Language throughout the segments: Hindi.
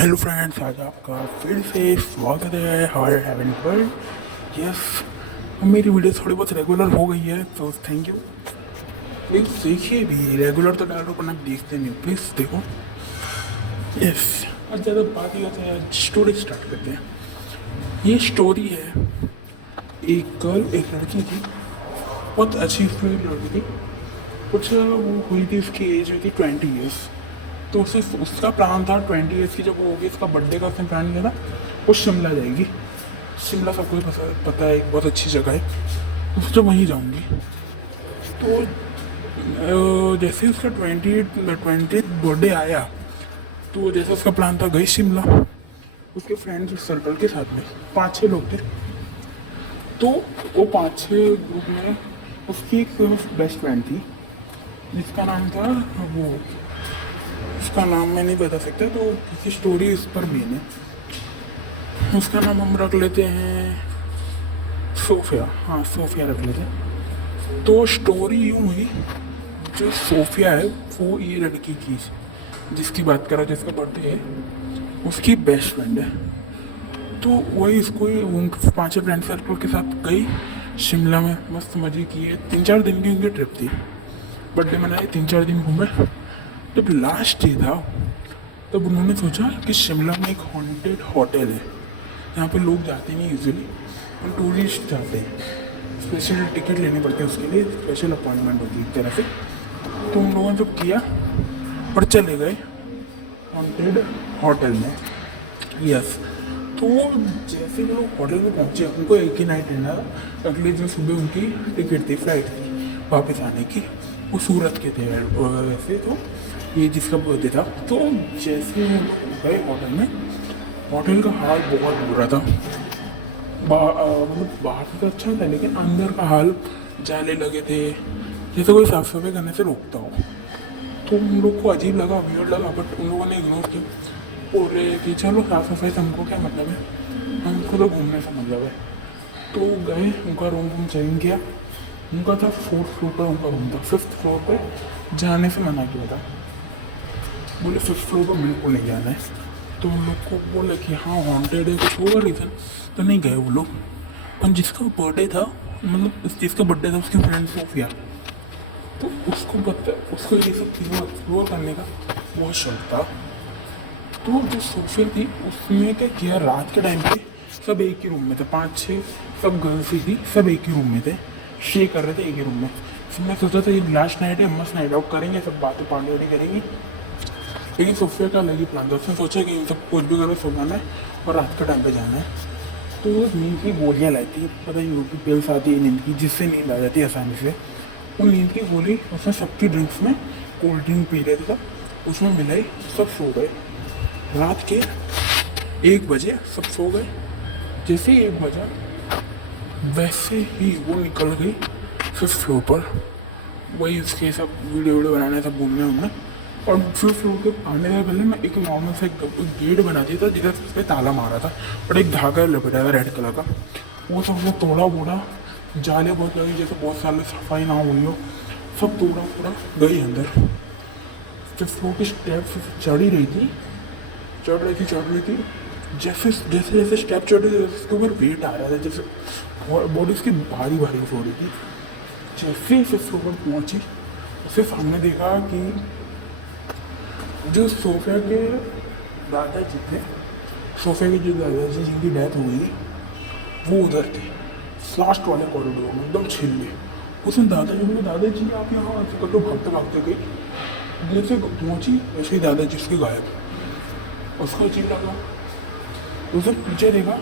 हेलो फ्रेंड्स, आज आपका फिर से स्वागत है हमारे हेवन पर। यस, मेरी वीडियो थोड़ी बहुत रेगुलर हो गई है तो थैंक यू। प्लीज़ देखिए भी, रेगुलर तो डाल रहा हूँ, आप देखते नहीं हो, प्लीज़ देखो। यस, आज ज़्यादा बात ही होता है, स्टोरी स्टार्ट करते हैं। ये स्टोरी है, एक गर्ल, एक लड़की थी, बहुत अच्छी लड़की थी। कुछ वो हुई थी, उसकी एज हुई थी 20 ईयर्स। तो उसे उसका प्लान था 20 ईयर्स की, जब वो होगी उसका बर्थडे का, उसने प्लान किया था वो शिमला जाएगी। शिमला सबको ही पता है, एक बहुत अच्छी जगह है, उससे वहीं जाऊंगी। तो जैसे ही उसका 20 बर्थडे आया, तो जैसे उसका प्लान था, गई शिमला उसके फ्रेंड्स सर्कल के साथ में 5-6 लोग थे। तो वो 5-6 ग्रुप में उसकी एक बेस्ट फ्रेंड थी जिसका नाम था वो, उसका नाम मैं नहीं बता सकता, तो किसी स्टोरी इस पर मेन है। उसका नाम हम रख लेते हैं सोफिया। हाँ, सोफिया रख लेते हैं। तो स्टोरी यूँ हुई, जो सोफिया है वो ये लड़की की, जिसकी बात कर रहा, जिसका बर्थडे है, उसकी बेस्ट फ्रेंड है। तो वही इसको उन 5 फ्रेंड सर्कल के साथ गई शिमला में, मस्त मजे किए। 3-4 दिन की उनकी ट्रिप थी, बर्थडे मनाए, 3-4 दिन घूमे। जब लास्ट डे था तब उन्होंने सोचा कि शिमला में एक हॉन्टेड होटल है, यहाँ पे लोग जाते नहीं यूजुअली, और टूरिस्ट जाते हैं, स्पेशल टिकट लेनी पड़ती है उसके लिए, स्पेशल अपॉइंटमेंट होती है एक तरह से। तो उन लोगों ने जो किया और चले गए हॉन्टेड होटल में। यस, तो जैसे वो लोग होटल में पहुँचे, उनको एक ही नाइट रहना था, अगले दिन सुबह उनकी टिकट थी, फ्लाइट थी वापस आने की। वो सूरत के थे वैसे, तो ये जिसका बर्थडे था। तो जैसे वो लोग गए होटल में, होटल का हाल बहुत बुरा था। मतलब बाहर से तो अच्छा था, लेकिन अंदर का हाल, जाले लगे थे, जैसे कोई साफ सफाई करने से रोकता हो। तो उन लोग को अजीब लगा, वियर्ड लगा, बट उन लोगों ने इग्नोर किया। बोल रहे कि चलो साफ सफाई से हमको क्या मतलब है, हमको तो घूमने से मतलब है। तो गए, उनका रूम चेंज किया। उनका था 4th फ्लोर पर उनका रूम था, 5th फ्लोर पर जाने से मना किया था, बोले 5th फ्लोर पर बिल्कुल नहीं जाना है। तो उन लोग को बोले कि हाँ हॉन्टेड है, कुछ होगा रीज़न, तो नहीं गए वो लोग। पर जिसका बर्थडे था, मतलब जिसका बर्थडे था उसकी फ्रेंड सोफिया, तो उसको ये सब चीज़ें एक्सप्लोर करने का बहुत शौक था। तो जो सोफिया थी उसने क्या किया, रात के टाइम पे सब एक ही रूम में थे, 5-6 सब गर्ल्स ही थी, सब एक ही रूम में थे, शेयर कर रहे थे एक ही रूम में। फिर मैं सोचा था ये लास्ट नाइट है, मस्त नाइट आउट करेंगे, सब बातें पार्टी करेंगी। लेकिन सोफिया का अलग ही प्लान था, उसने सोचा कि इन सब कुछ भी करो, सो जाना है और रात के टाइम पे जाना है। तो वो नींद की गोलियाँ लाई थी, पता नहीं वो पिल्स आती है नींद की, जिससे नींद आ जाती है आसानी से। वो नींद की गोली उसने सबकी ड्रिंक्स में, कोल्ड ड्रिंक पी रहे थे, उसमें मिलाई, सब सो गए। रात के 1 बजे सब सो गए। जैसे ही 1 बजा, वैसे ही वो निकल गई 5th फ्लोर पर, वही उसके सब वीडियो बनाने, सब घूमने उमने। और 5th फ्लोर के आने से पहले मैं एक नॉर्मल सा एक गेट बना दिया था, जिधर उस पर ताला मारा था और एक धागा लपेटा था रेड कलर का। वो सब वो तोड़ा बोड़ा, जाले बहुत लगी, जैसे बहुत साल सफाई ना हुई हो, सब तोड़ा फोड़ा, गई अंदर। 5th फ्लोर की स्टेप चढ़ रही थी। जैसे जैसे जैसे स्टेप चढ़ रही थी, उसके ऊपर वेट आ रहा था, जैसे बॉडी उसकी भारी भारी हो रही थी। जैसे ही 5th फ्लोर पर पहुंची, उसके सामने देखा कि जो सोफिया के दादाजी थे, सोफिया के जो दादाजी जिनकी डेथ हुई, वो उधर थे, लास्ट वाले कॉरिडोर में एकदम छिल गए। उसने दादाजी को, दादाजी आप यहाँ ऐसे कर लो, भागते भागते गई, जैसे पहुंची वैसे ही दादाजी उसके गायब। उसको अजीब लगा, उसने पीछे देखा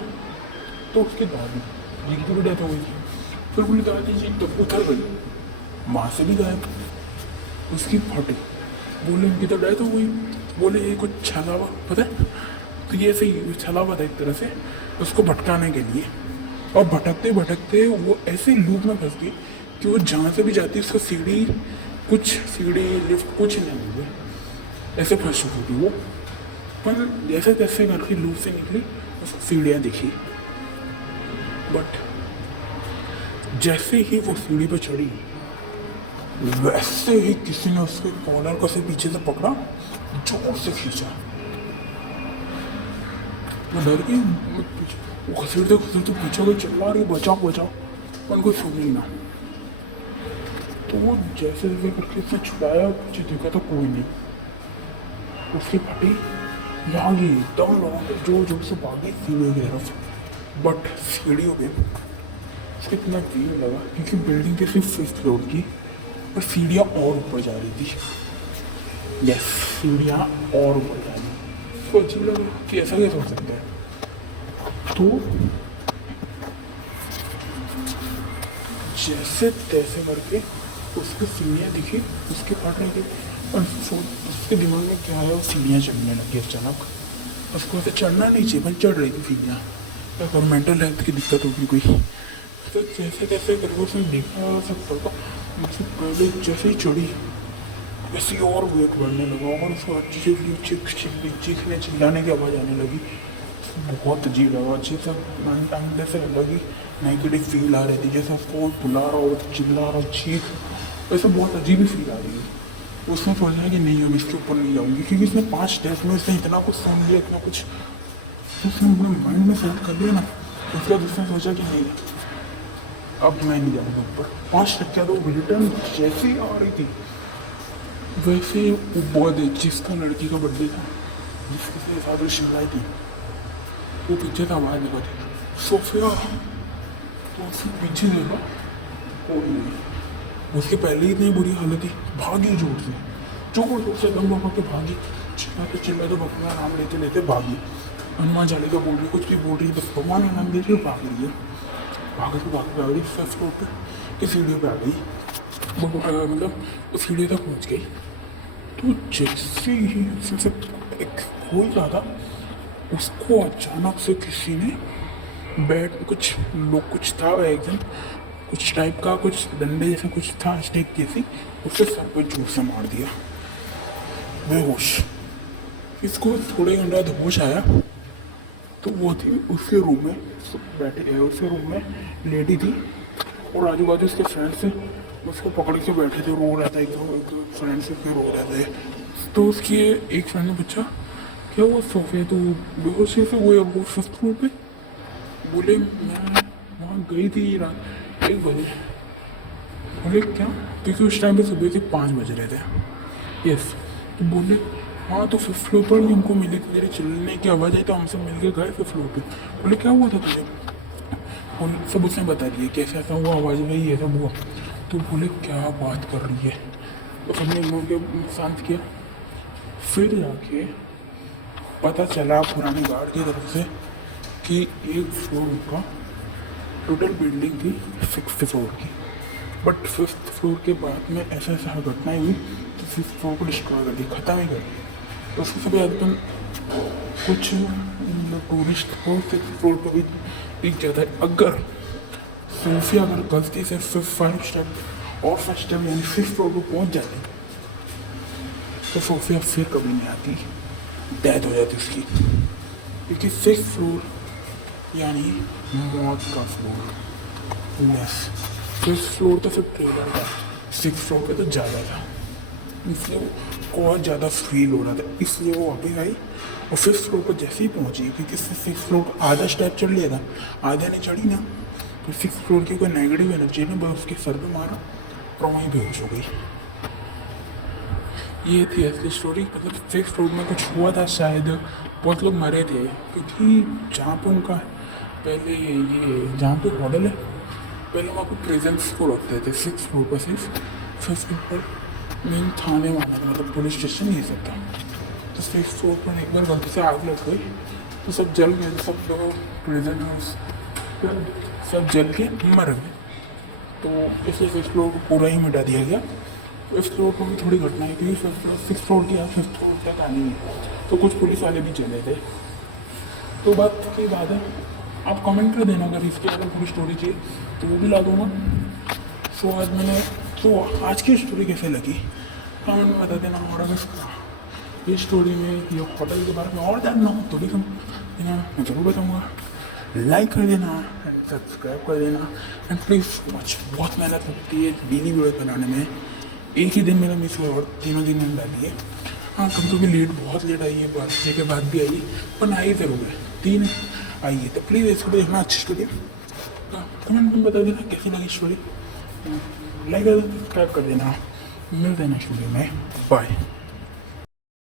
तो उसके दादी जिनकी भी डेथ हो गई थी। फिर बोली दादाजी तब उतर गई, माँ से भी गायब, उसकी फटी। बोले उनकी तो डेथ हो गई, बोले ये कुछ छलावा पता है। तो ये सही छलावा था एक तरह से उसको भटकाने के लिए। और भटकते भटकते वो ऐसे लूप में फंस गई कि वो जहाँ से भी जाती उसको सीढ़ी लिफ्ट कुछ नहीं मिली, ऐसे फंस चुकी थी वो। पर जैसे तैसे करके लूप से निकली, उसको सीढ़ियाँ दिखी, बट जैसे ही वो सीढ़ी पर चढ़ी, वैसे ही किसी ने उसके कॉलर को से पीछे से पकड़ा, जोर से खींचा। मैं डर गई, वो घसीटते घसीटते पीछे गई, चिल्ला रही बचाओ बचाओ, पर कोई सुन ही ना। तो वो जैसे जैसे करके उसने छुड़ाया, पीछे देखा तो कोई नहीं। उसकी फटी भागी, एकदम लगा के जोर जोर से भागी सीढ़ियों की तरफ। बट सीढ़ियों पे उसको इतना भीड़ लगा क्योंकि बिल्डिंग थी सिर्फ 5th फ्लोर की, और सीढ़ियाँ और ऊपर जा रही थी। यस, सीढ़ियाँ और ऊपर जा रही थी। उसको अजीब लगा कि ऐसा कैसे हो सकता है। तो जैसे तैसे करके उसकी सीढ़ियाँ दिखी, उसके फट रही थी, और उसके दिमाग में क्या है, वो सीढ़ियाँ चढ़ने लगी अचानक। उसको ऐसे चढ़ना नहीं चाहिए, पर चढ़ रही थी सीढ़ियाँ। क्या मेंटल हेल्थ की दिक्कत होगी कोई। तो जैसे तैसे करके उसने देखा सब पड़ता, उससे पहले जैसे ही चढ़ी वैसे ही और वेट बढ़ने लगा, और उसको चीखने चिल्लाने की आवाज़ आने लगी। बहुत अजीब लगा, अजीब सा अंदर से लगी, नेगेटिव फील आ रही थी, जैसे उसको बुला रहा हो, चिल्ला रहा हो, चीख, वैसे बहुत अजीब ही फील आ रही है। उसने सोचा कि नहीं, अब इसके ऊपर नहीं जाऊँगी, क्योंकि इसने 5 स्टेप में उसने इतना कुछ सुन लिया, इतना कुछ तो उसने अपने माइंड में सेट कर लिया ना। उसके बाद उसने सोचा कि नहीं, अब मैं नहीं जाऊँगा ऊपर। 5 स्टेप क्या, तो रिटर्न जैसी आ रही थी वैसे वो बहुत, जिसका लड़की का बर्थडे था, जिसके साथ वो शिमलाई थी, वो पीछे था, आवाज़ लगा थी सोफिया। तो उसने पीछे देखा, कोई नहीं। उसके पहले ही इतनी बुरी हालत थी, भागी जोर से दम लगा के भागी, चिल्लाते भगवान नाम लेते लेते भागी। हनुमान चालीसा बोल रही, कुछ भी बोल रही, बस भगवान का नाम ले रही, भाग रही है। भाग रही 5th फ्लोर पे की सीढ़ियों पे आ गई। मतलब उस सीढ़ी तक पहुँच गई। तो जैसे ही उससे एक हो ही रहा था, उसको अचानक से किसी ने कुछ लोग, कुछ था एकदम कुछ टाइप का, कुछ डंडे जैसा कुछ था, स्टिक जैसी, उससे सर पर जोर से मार दिया, बेहोश। इसको थोड़े घंटे बाद होश आया, तो वो थी उसके रूम में बैठे, उसके रूम में लेडी थी, और आजू बाजू उसके फ्रेंड्स थे, उसको पकड़ के बैठे थे, रो रहा था, एक फ्रेंड से रो रहे थे। तो उसकी एक फ्रेंड ने पूछा, क्या वो सोफे तो बेहोशी से वो 5th फ्लोर पे? बोले मैं वहाँ गई थी रात 1 बजे। बोले क्या? क्योंकि उस टाइम पे सुबह के 5 बज रहे थे। यस। तो बोले हाँ, तो 5th फ्लोर पर भी हमको मिली थी, तेरे चिल्लने की आवाज़ आई, तो हमसे मिल के गए 5th फ्लोर पे। बोले क्या हुआ था तुझे? सब उसने बता दिया कैसे ऐसा हुआ, आवाज़ में ये सब हुआ। तो बोले क्या बात कर रही है? तो सबने इग्नोर के शांत किया। फिर जाके पता चला पुरानी गार्ड की तरफ से कि 1 फ्लोर का टोटल बिल्डिंग थी 6th फ्लोर की, बट 5th फ्लोर के बाद में ऐसा ऐसा घटनाएं हुई तो 5th फ्लोर को डिस्ट्रॉय कर दिया, ख़त्म ही कर दिया। तो उसके सब एकदम कुछ टूरिस्ट को 6th फ्लोर पर भी टिक जाता है। अगर सोफिया अगर गलती से 5 स्टेप और 5 स्टेप यानी 5th फ्लोर पर पहुँच जाती तो सोफिया फिर कभी नहीं आती, डेथ हो जाती उसकी, क्योंकि 6th फ्लोर यानी मौत का फ्लोर। यस, 5th फ्लोर तो सिर्फ ट्रेलर था, 6th फ्लोर पे तो ज़्यादा था, इसलिए वो बहुत ज़्यादा फील हो रहा था, इसलिए वो वापस आई और 5th फ्लोर पर जैसे ही पहुंची, क्योंकि 6th फ्लोर पर आधा स्टेप चढ़ लिया था, आधा नहीं चढ़ी ना, तो 6th फ्लोर की कोई नेगेटिव एनर्जी ने बस उसके सर पे मारा और वहीं बेहोश हो गई। ये थी असली स्टोरी। मतलब 6th फ्लोर में कुछ हुआ था शायद, बहुत लोग मरे थे, क्योंकि जहाँ पे उनका पहले ये जहाँ पे मॉडल है, पहले वहाँ पे प्रेजेंस को रखते थे 6th फ्लोर पर, सिर्फ 5th फ्लोर पर मेन थाने वाला था, मतलब पुलिस स्टेशन ये सब था। तो 6th फ्लोर पर एक बार गलती से आग लग गई तो सब जल गए, सब लोग प्रेजेंट हाउस सब जल के मर गए। तो इसलिए 6th फ्लोर को पूरा ही मिटा दिया गया। 5th फ्लोर पर भी थोड़ी घटनाएं थी, 6th फ्लोर की 5th फ्लोर तक आनी है, तो कुछ पुलिस वाले भी चले थे। तो बात की बात है, आप कमेंट कर देना अगर इसके अगर पूरी स्टोरी चाहिए तो वो भी ला दूँगा। सो आज की स्टोरी कैसे लगी कमेंट में बता देना, और अगर ये स्टोरी में ये होटल के बारे में और जानना हो तो भी मैं ज़रूर बताऊँगा। लाइक कर देना एंड सब्सक्राइब कर देना एंड प्लीज़ वॉच। बहुत मेहनत लगती है डेली वीडियो बनाने में, एक ही दिन मेरा मिस हुआ और 3 दिन में डाली है। हाँ, कभी कभी लेट, बहुत लेट आई है, बर्थडे के बाद भी आई है, पर आई ज़रूर है। 3 आइए तो प्लीज़ इसको भी देखना अच्छी स्टोरी। कमेंट में बता देना कैसी लगी स्टोरी, लाइक कर सब्सक्राइब कर देना। मिलते हैं नेक्स्ट वीडियो में, बाय।